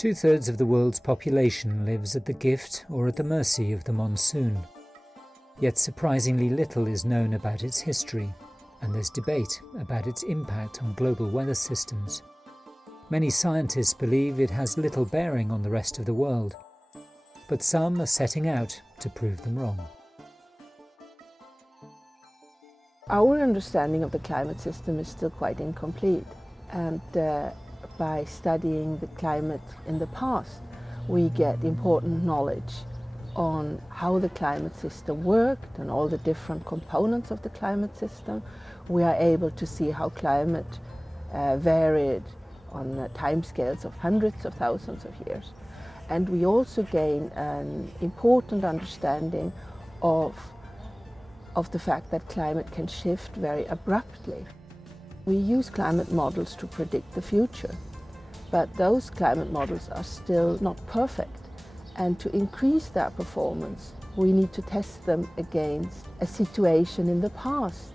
2/3 of the world's population lives at the gift or at the mercy of the monsoon. Yet surprisingly little is known about its history, and there's debate about its impact on global weather systems. Many scientists believe it has little bearing on the rest of the world, but some are setting out to prove them wrong. Our understanding of the climate system is still quite incomplete, and by studying the climate in the past, we get important knowledge on how the climate system worked and all the different components of the climate system. We are able to see how climate varied on timescales of hundreds of thousands of years. And we also gain an important understanding of the fact that climate can shift very abruptly. We use climate models to predict the future, but those climate models are still not perfect. And to increase their performance, we need to test them against a situation in the past.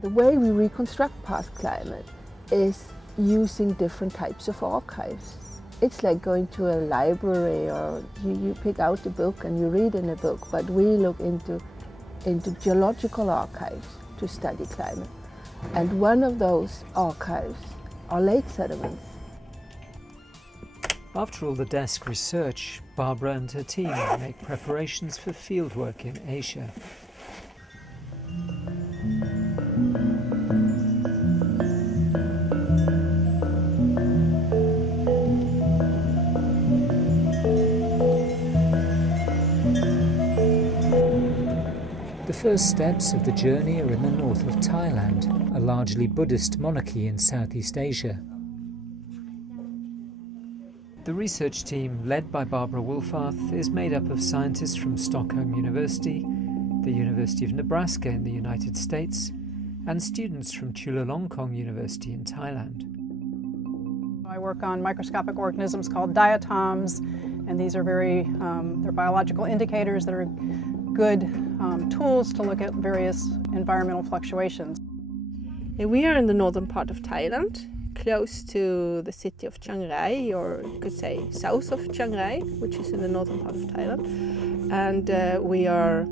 The way we reconstruct past climate is using different types of archives. It's like going to a library, or you pick out a book and you read in a book, but we look into geological archives to study climate. And one of those archives are lake sediments. After all the desk research, Barbara and her team make preparations for fieldwork in Asia. The first steps of the journey are in the north of Thailand, a largely Buddhist monarchy in Southeast Asia. The research team, led by Barbara Wolfarth, is made up of scientists from Stockholm University, the University of Nebraska in the United States, and students from Chulalongkorn University in Thailand. I work on microscopic organisms called diatoms, and these are they're biological indicators that are good tools to look at various environmental fluctuations. We are in the northern part of Thailand, close to the city of Chiang Rai, or you could say south of Chiang Rai, which is in the northern part of Thailand. And we are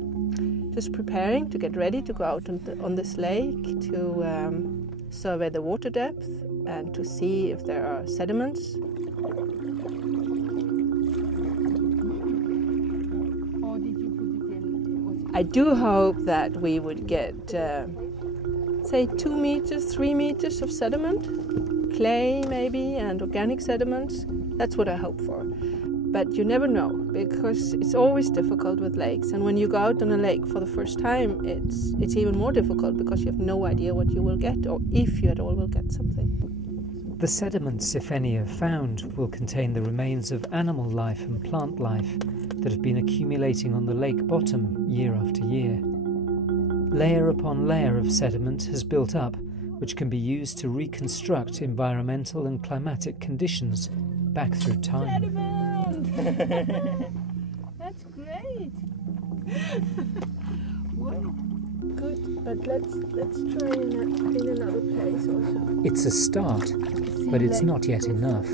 just preparing to get ready to go out on this lake to survey the water depth and to see if there are sediments. I do hope that we would get, say, 2 meters, 3 meters of sediment, clay maybe, and organic sediments. That's what I hope for. But you never know, because it's always difficult with lakes. And when you go out on a lake for the first time, it's even more difficult because you have no idea what you will get, or if you at all will get something. The sediments, if any are found, will contain the remains of animal life and plant life that have been accumulating on the lake bottom year after year. Layer upon layer of sediment has built up, which can be used to reconstruct environmental and climatic conditions back through time. Sediment! That's great! Wow. Good, but let's try in another place also. It's a start, but it's not yet enough.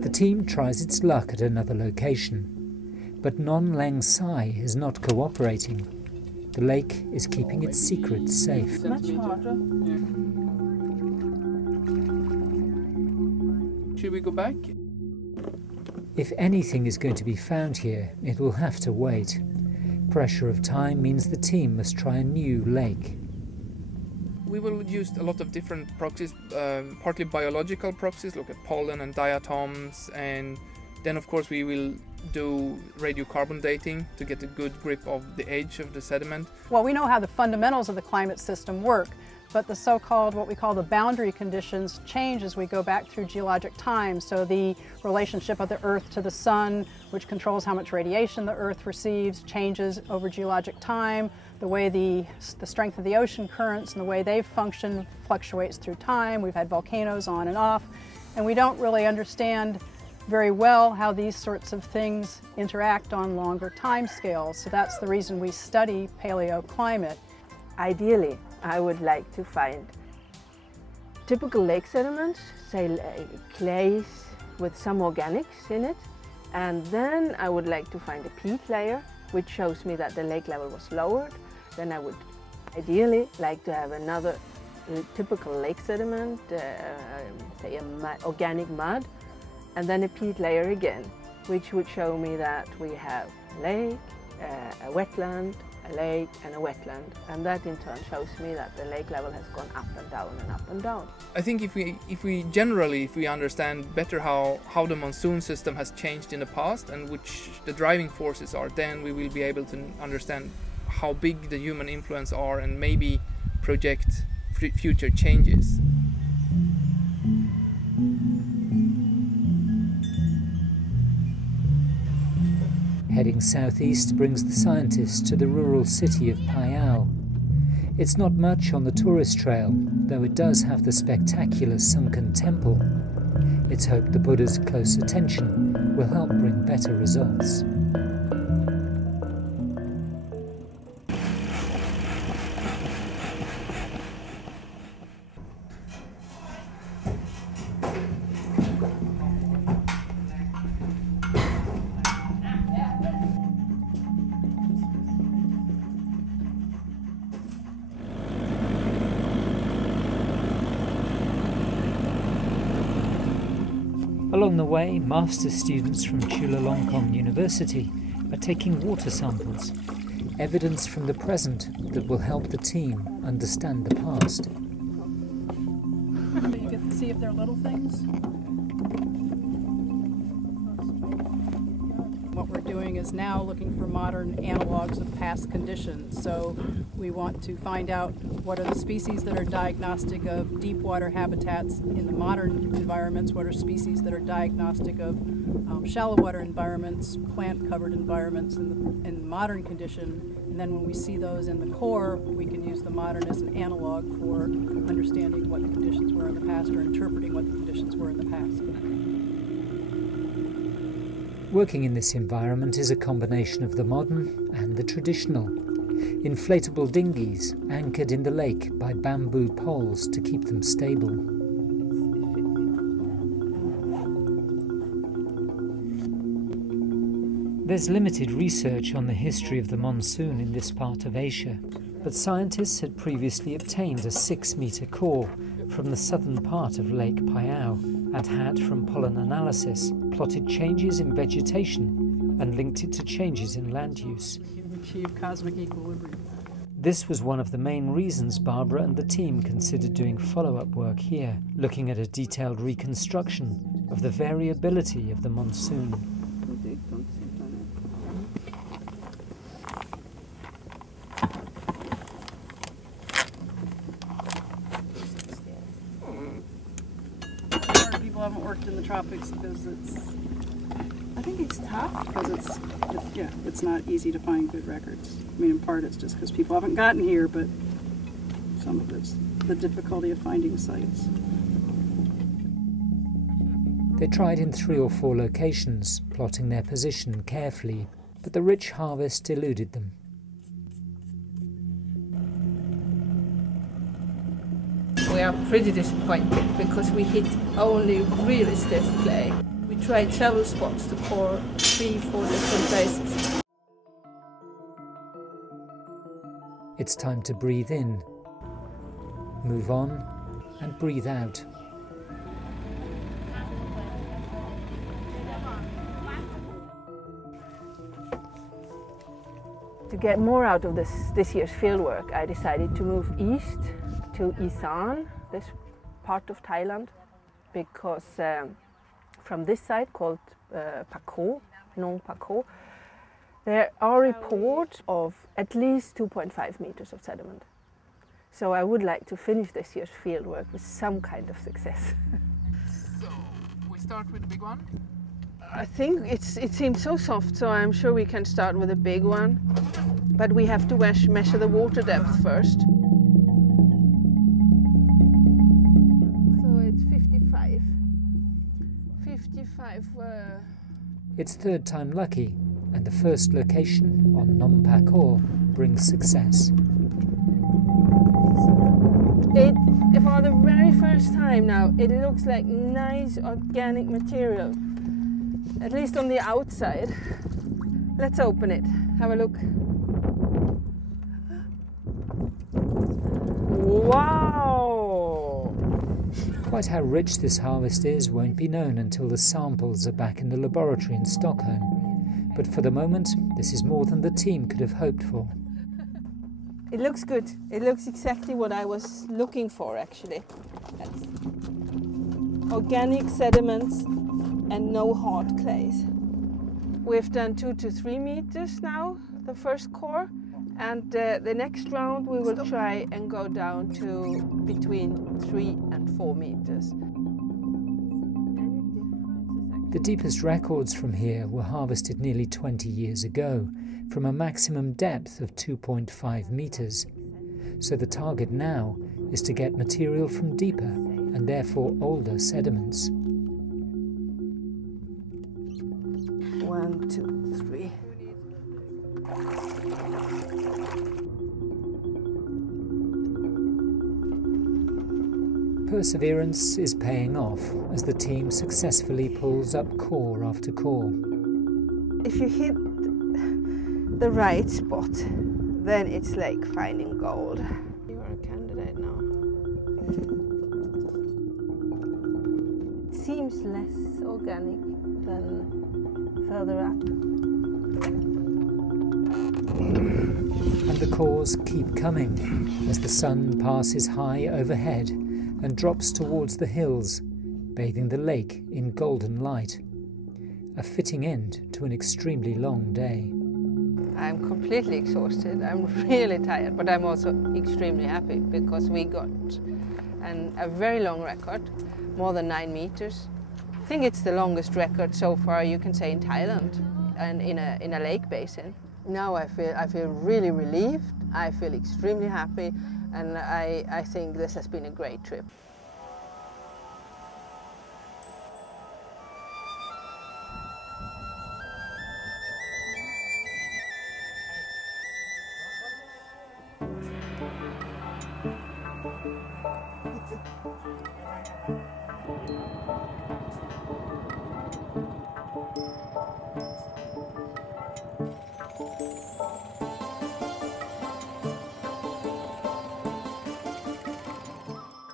The team tries its luck at another location, but Non Lang Sai is not cooperating. The lake is keeping its secrets safe. Much harder. Should we go back? If anything is going to be found here, it will have to wait. Pressure of time means the team must try a new lake. We will use a lot of different proxies, partly biological proxies, look at pollen and diatoms, and then of course we will do radiocarbon dating to get a good grip of the age of the sediment. Well, we know how the fundamentals of the climate system work, but the so-called, what we call the boundary conditions, change as we go back through geologic time. So the relationship of the Earth to the Sun, which controls how much radiation the Earth receives, changes over geologic time. The way the strength of the ocean currents and the way they function fluctuates through time. We've had volcanoes on and off, and we don't really understand very well how these sorts of things interact on longer time scales. So that's the reason we study paleoclimate. Ideally, I would like to find Typical lake sediments, say clays with some organics in it. And then I would like to find a peat layer, which shows me that the lake level was lowered. Then I would ideally like to have another typical lake sediment, say organic mud, and then a peat layer again, which would show me that we have a lake, a wetland, a lake and a wetland, and that in turn shows me that the lake level has gone up and down and up and down. I think if we understand better how the monsoon system has changed in the past and which the driving forces are, then we will be able to understand how big the human influence are and maybe project future changes. Heading southeast brings the scientists to the rural city of Phayao. It's not much on the tourist trail, though it does have the spectacular sunken temple. It's hoped the Buddha's close attention will help bring better results. Along the way, master students from Chulalongkorn University are taking water samples, evidence from the present that will help the team understand the past. You get to see if they're little things. What we're doing is now looking for modern analogs of past conditions. So we want to find out what are the species that are diagnostic of deep water habitats in the modern environments, what are species that are diagnostic of shallow water environments, plant-covered environments in modern condition. And then when we see those in the core, we can use the modern as an analog for understanding what the conditions were in the past or interpreting what the conditions were in the past. Working in this environment is a combination of the modern and the traditional. Inflatable dinghies anchored in the lake by bamboo poles to keep them stable. There's limited research on the history of the monsoon in this part of Asia, but scientists had previously obtained a 6-metre core from the southern part of Lake Phayao and had, from pollen analysis, plotted changes in vegetation and linked it to changes in land use. Achieve cosmic equilibrium. This was one of the main reasons Barbara and the team considered doing follow-up work here, looking at a detailed reconstruction of the variability of the monsoon. People haven't worked in the tropics because I think it's tough. because it's not easy to find good records. I mean, in part it's just because people haven't gotten here, but some of it's the difficulty of finding sites. They tried in 3 or 4 locations, plotting their position carefully, but the rich harvest eluded them. We are pretty disappointed because we hit only really stiff clay. We tried several spots to pour 3-4 different places. It's time to breathe in, move on, and breathe out. To get more out of this year's fieldwork, I decided to move east to Isan, this part of Thailand, because from this side called Pako, Nong Pako, there are reports of at least 2.5 meters of sediment. So I would like to finish this year's fieldwork with some kind of success. So we start with the big one. I think it seems so soft, so I'm sure we can start with a big one. But we have to measure the water depth first. So it's 55. 55. It's third time lucky, and the first location on Nong Pako brings success. For the very first time now, it looks like nice organic material, at least on the outside. Let's open it, have a look. Wow! Quite how rich this harvest is won't be known until the samples are back in the laboratory in Stockholm. But for the moment, this is more than the team could have hoped for. It looks good. It looks exactly what I was looking for, actually. That's organic sediments and no hard clays. We've done 2 to 3 meters now, the first core, and the next round we will try and go down to between 3 and 4 meters. The deepest records from here were harvested nearly 20 years ago, from a maximum depth of 2.5 meters. So the target now is to get material from deeper and therefore older sediments. 1, 2, 3. Perseverance is paying off as the team successfully pulls up core after core. If you hit the right spot, then it's like finding gold. You are a candidate now. It seems less organic than further up. And the cores keep coming as the sun passes high overhead and drops towards the hills, bathing the lake in golden light. A fitting end to an extremely long day. I'm completely exhausted. I'm really tired, but I'm also extremely happy because we got a very long record, more than 9 meters. I think it's the longest record so far, you can say, in Thailand and in a lake basin. Now I feel really relieved. I feel extremely happy, and I think this has been a great trip.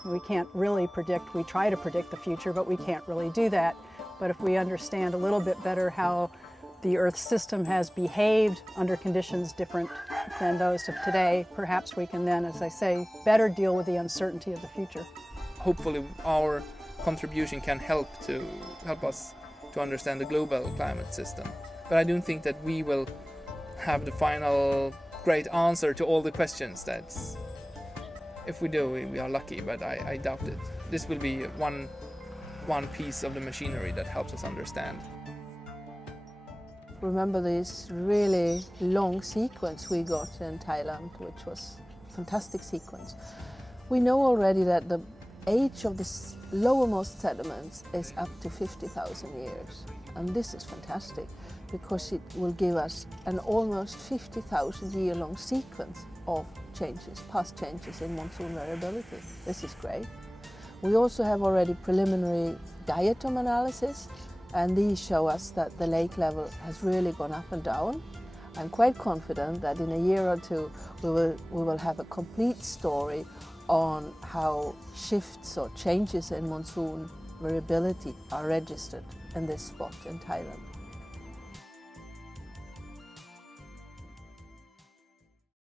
We can't really predict, we try to predict the future, but we can't really do that. But if we understand a little bit better how the Earth system has behaved under conditions different than those of today, perhaps we can then, as I say, better deal with the uncertainty of the future. Hopefully our contribution can help us to understand the global climate system. But I don't think that we will have the final great answer to all the questions. If we do, we are lucky, but I doubt it. This will be one piece of the machinery that helps us understand. Remember this really long sequence we got in Thailand, which was a fantastic sequence. We know already that the age of the lowermost sediments is up to 50,000 years. And this is fantastic because it will give us an almost 50,000 year long sequence of changes, past changes in monsoon variability. This is great. We also have already preliminary diatom analysis, and these show us that the lake level has really gone up and down. I'm quite confident that in a year or two we will have a complete story on how shifts or changes in monsoon variability are registered in this spot in Thailand.